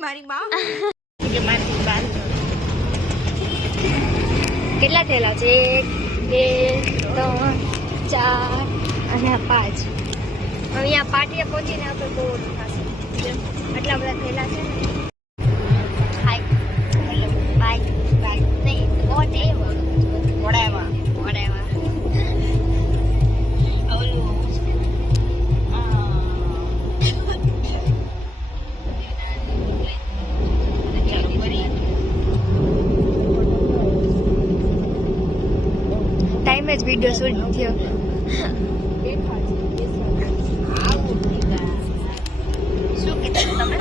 મારી માં કે મારી બાલ કેટલા થયેલા છે 1 2 3 4 અને 5 હવે અહીંયા પાટીએ પહોંચીને આપણે બહુ થશે આટલા બધા થયેલા છે ને બાય બાય નહીં વોટેવર ટાઈમે જ વિડીયો શૂટ થયો શું કીધું તમે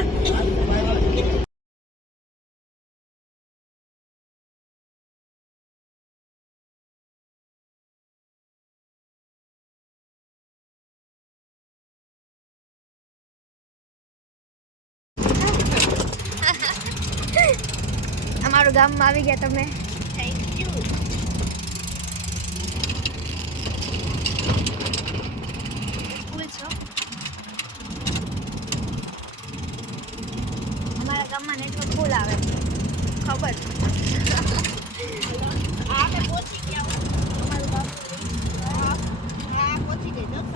અમારું ગામમાં આવી ગયા તમે થેન્ક યુ અમારા ગામમાં નેટવર્ક ફૂલ આવે ખબર આપણે પહોંચી ગયા અમારું ગામ પહોંચી ગઈ નેટવર્ક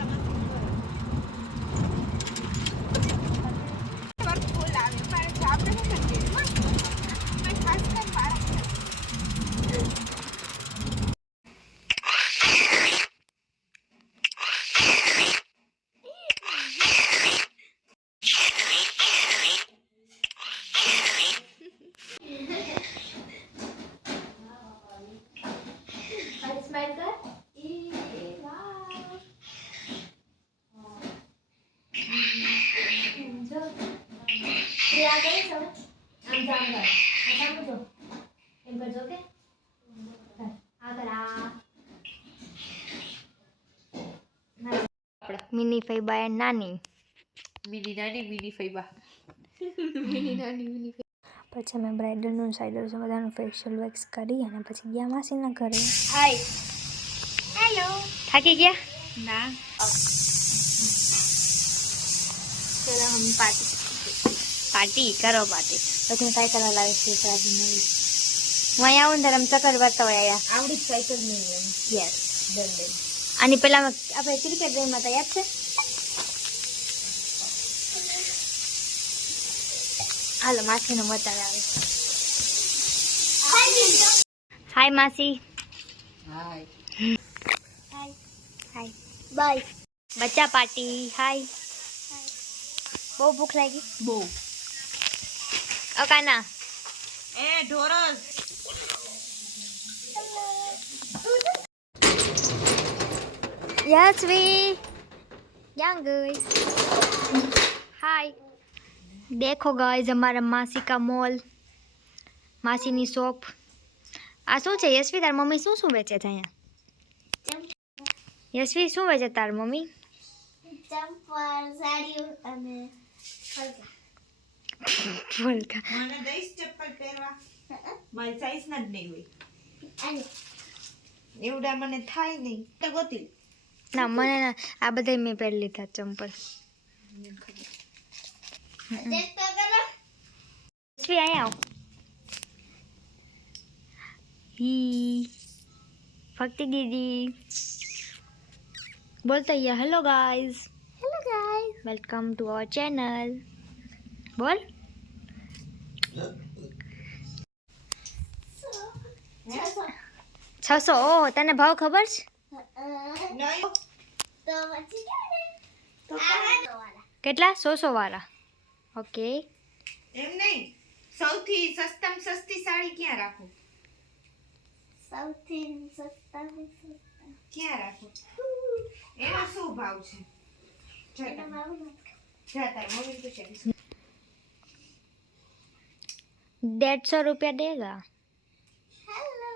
ફૂલ આવે આપણે શું કરીએ ખાસ કરી સ્માઈલ કર મિની ફૈબા નાની મિની નાની મિની ફૈબા પછી અમે બ્રાઇડલનું સાઈડર બધાનું ફેશિયલ વેક્સ કરી અને પછી ગયા માસીના ઘરે હાય હેલો થાકી ગયા ના ચલો હમ પાર્ટી કરો પાર્ટી પછી હું સાયકલ લાવી છું પ્રાચી નવી હું અહીંયા આવું ને ત્યારે ચક્કર વારતા હોય અહીંયા આવડી સાયકલ નહીં એમ યસ દંડે આની પહેલા આપણે ક્રિકેટ ગેમમાં હતા યાદ છે હાલો માસીનો બતાવે આવે હાય માસી હાય હાય હાય બાય બચ્ચા પાર્ટી હાય બહુ ભૂખ લાગી બહુ અકાના એ ઢોરસ યશવી યંગ હાય देखो गाइस हमारा मासी का मॉल मासीनी शॉप આ શું છે યશવી તાર મમ્મી શું શું વેચે છે અહીંયા યશવી શું વેચે તાર મમ્મી ચંપલ સાડીઓ અને ફૂલકા મને દઈશ ચપ્પલ પહેરવા મારી સાઈઝ ના જ નહીં હોય અને એવડા મને થાય નહીં તો ગોતી ના મને ના આ બધા મેં પહેરી લીધા ચંપલ ચેક તો કરો યશવી અહીંયા આવ ही भक्ति दीदी बोलते ही hello guys welcome to our channel बोल 600 ओ तने भाव खबर छे નહીં તો પછી તો કેટલા 100 વાળા ઓકે એમ નહીં સૌથી સસ્તામાં સસ્તી સાડી ક્યાં રાખો સૌથી સસ્તા ક્યાં રાખો એનો શું ભાવ છે જા તાર મમ્મી પૂછે 150 रुपया देगा હેલો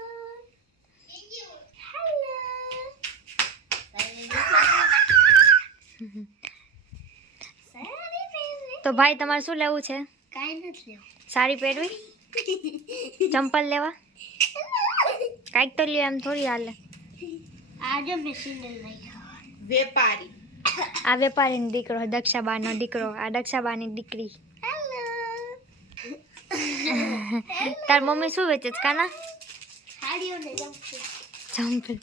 तो भाई તમારે શું લેવું છે કાઈ નથી લેવું સાડી પહેરવી ચંપલ લેવા કાઈક તો લ્યો એમ થોડી હાલે આજે મેં સિંગલ લઈ વેપારી આ વેપારીનો દીકરો દક્ષાબાનો દીકરો આ દક્ષાબાની દીકરી હેલો તાર મમ્મી શું વેચે છે કાના? સાડીઓ ને જમશે. જમ્પર.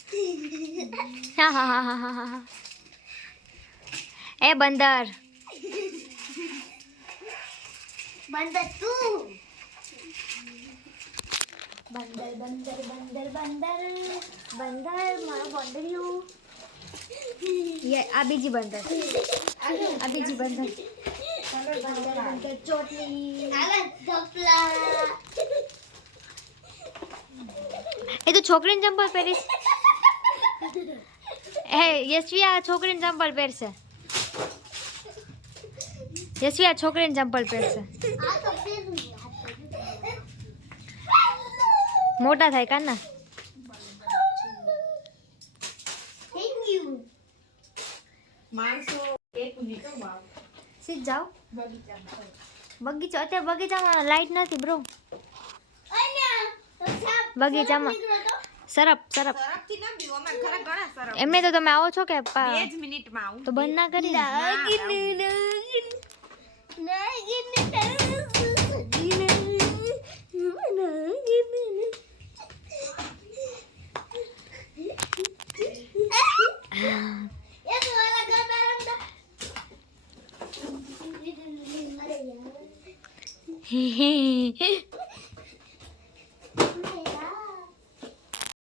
એ બંદર. બંદર તું. બંદર બંદર બંદર બંદર બંદર મારો બંદરિયું. આ બીજી બંદર. આ બીજી બંદર. બંદર બંદર ચોટલી. આલા ધપલા. એ તો છોકરીને ચંપલ પહેરીશ. હે યશવી આ છોકરીને ચંપલ પહેરશે. યશવી આ છોકરીને ચંપલ પહેરશે. આ તો પેલું મોટા થાય કાના. Thank you. માણસો એક મિનિટ બાવ સીધ જાઓ બગીચામાં. બગીચો. અત્યારે બગીચામાં લાઈટ નથી બ્રો. અને બગીચામાં સરપ સરપ. સરપથી ના પીવો, અમારા ઘરે ઘણા સરપ. એમને તો તમે આવો છો કે 2 જ મિનિટમાં આવું. તો બંધ ના કરી.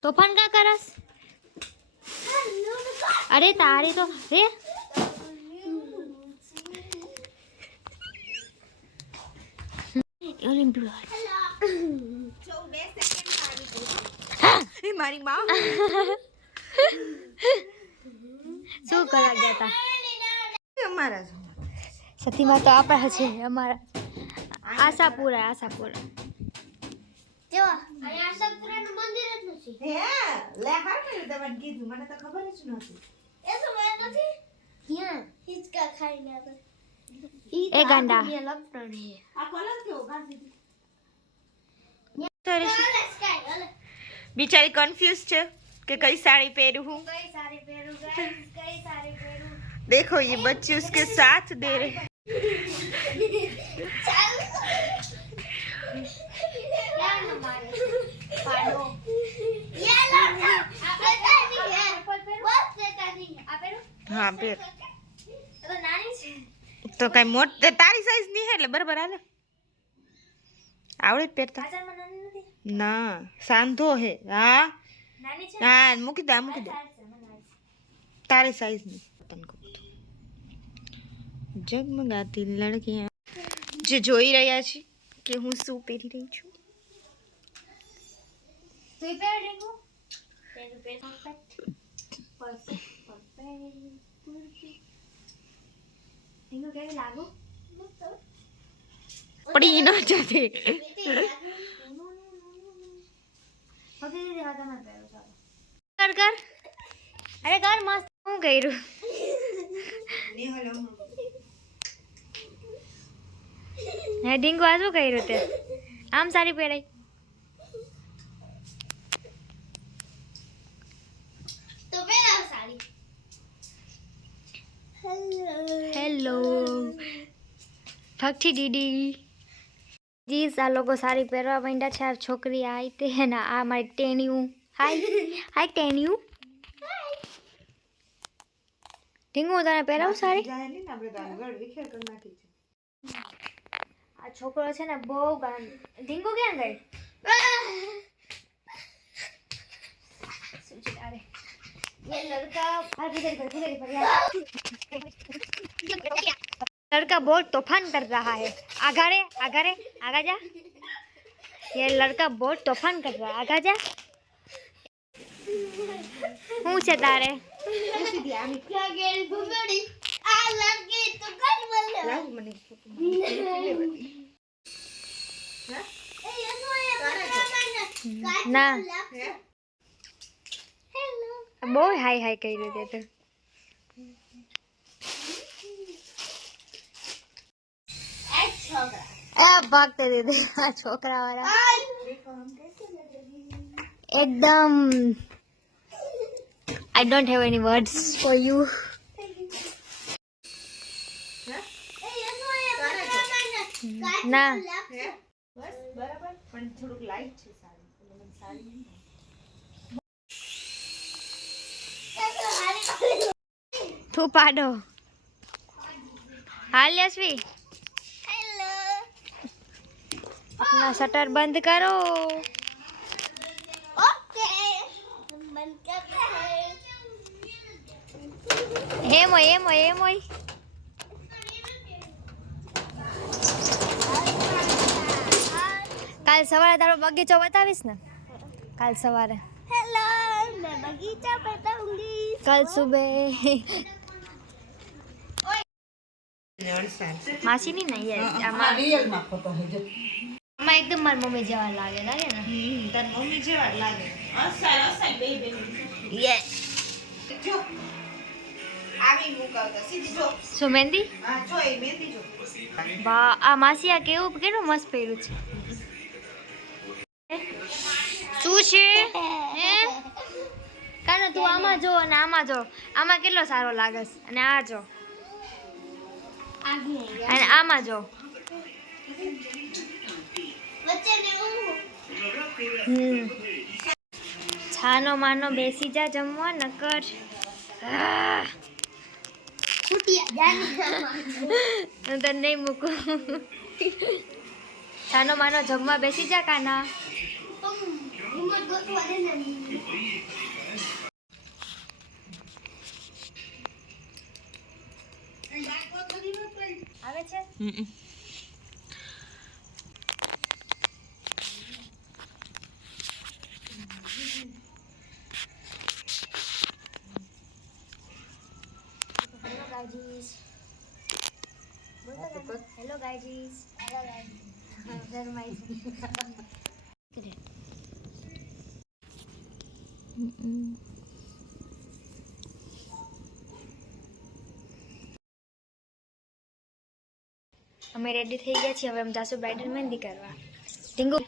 તોફાન કા કરસ? અરે તારી તો રે ઓલિમ્પિક. જો 2 સેકન્ડ આવી ગઈ. એ મારી માં શું કરવા ગયા હતા? અમારા સતીમાં તો આપણા છે અમારા. આશાપુરા આશાપુરા. જો અહીંયા આશાપુરાનું મંદિર જ નથી. હે લે હાર મેં તમને કીધું, મને તો ખબર જ નહોતી. એ તો મને નથી. ક્યાં હિચકા ખાઈને આપણે. એ ગાંડા. આ કલર કેવો ગાંધી ઓલે સ્કાય ઓલે. બિચારી કન્ફ્યુઝ છે કે કઈ સાड़ी पहनूं हूं. કઈ સાડી પહેરું ગાઈસ, કઈ સાડી પહેરું. देखो ये बच्चे उसके साथ दे रहे. ચાલ. યાર ન મારે. પાડો. યાર લડકા. આપણે નહીં હે. બસ દેતા નહીં. આ પહેરું. हाँ फिर તો નાની છે. तो कई मोट तारी साइज नहीं है એટલે બરાબર હાલે. આવડે જ પહેરતા આચારમાં નાની નથી. ના સાંધો હે. હા નાની છે. હા મૂકી દે મૂકી દે. સારી છે, મને લાગે છે. તારી સાઈઝ ની તને કહું તો. જગમગાતી લડકિયા જે જોઈ રહ્યા છે કે હું શું પહેરી રહી છું. તું પહેર દેખો. તેનું પહેર પરફેક્ટ. પરફેક્ટ. એનું કેવું લાગુ? પડી ન જતી. પકડી દેવા તમે પહેરો ચાલો. કર કર. અરે કર મસ્ત. હું કર્યું? હે ડીંગુ આ શું કર્યું તે? આમ સારી પહેરાઈ. તો પહેરાવ સાડી. હેલો ફક્ષી દીદી. જીસ આ લોકો સારી પહેરવા માંડ્યા છે. આ છોકરી આઈ તે ને આ મારી ટેણિયું. હાય હાય ટેણિયું. ઢીંગુ તને પહેરાવું સારી? આ છોકરો છે ને બહુ ગાન. ઢીંગુ ક્યાં ગઈ? અરે ये लड़का लड़का बहुत तूफान कर रहा है. आगा रे आगा जा. ये लड़का बहुत तूफान कर रहा है. आगा जा. હું છે તારે? क्या गेल भुगड़ी. આ લડકી તો કર બોલે. એ એનો એ ના હેલો. બહુ હાઈ હાઈ કરી દે તો. એક છોકરા. આ ભાગતે દીધે આ છોકરા વાળા એકદમ. I don't have any words for you. એ એનો એ ના બસ બરાબર પણ થોડુંક લાઈટ છે સાડી એટલે મને સાડી નહીં તું પાડો હાલ યશવી હેલો अपना शटर बंद करो ओके हम बंद करते हैं એમ હોય કાલ સવારે તારો બગીચો બતાવીશ ને કાલ સવારે हेलो मैं बगीचा बताऊंगी कल सुबह માસી ની નહીં આમાં રિયલમાં ફોટો હે જો આમાં એકદમ મારી મમ્મી જેવા લાગે ને તાર મમ્મી જેવા જ લાગે અસાય બે યસ જો આવી મુકાવતા સીધી જો શું મહેંદી હા જો એ મહેંદી જો વાહ આ માસી આ કેવું કેટલું મસ્ત પહેર્યું છે શું છે હે કાનો તું આમાં જો અને આમાં જો આમાં કેટલો સારો લાગે છે અને આ જો आगे અને આમાં જો बच्चे ने છાનો માનો બેસી જા જમવા નકર छुट्टियां जाने હું તને નહીં મૂકું છાનો માનો જમવા બેસી જા કાના तुम रिमोट गोतवा देना આવે છે હેલો ગાઈજીસ અમે રેડી થઈ ગયા છીએ હવે અમે જાશું બ્રાઇડલ મહેંદી કરવા ટીંગુ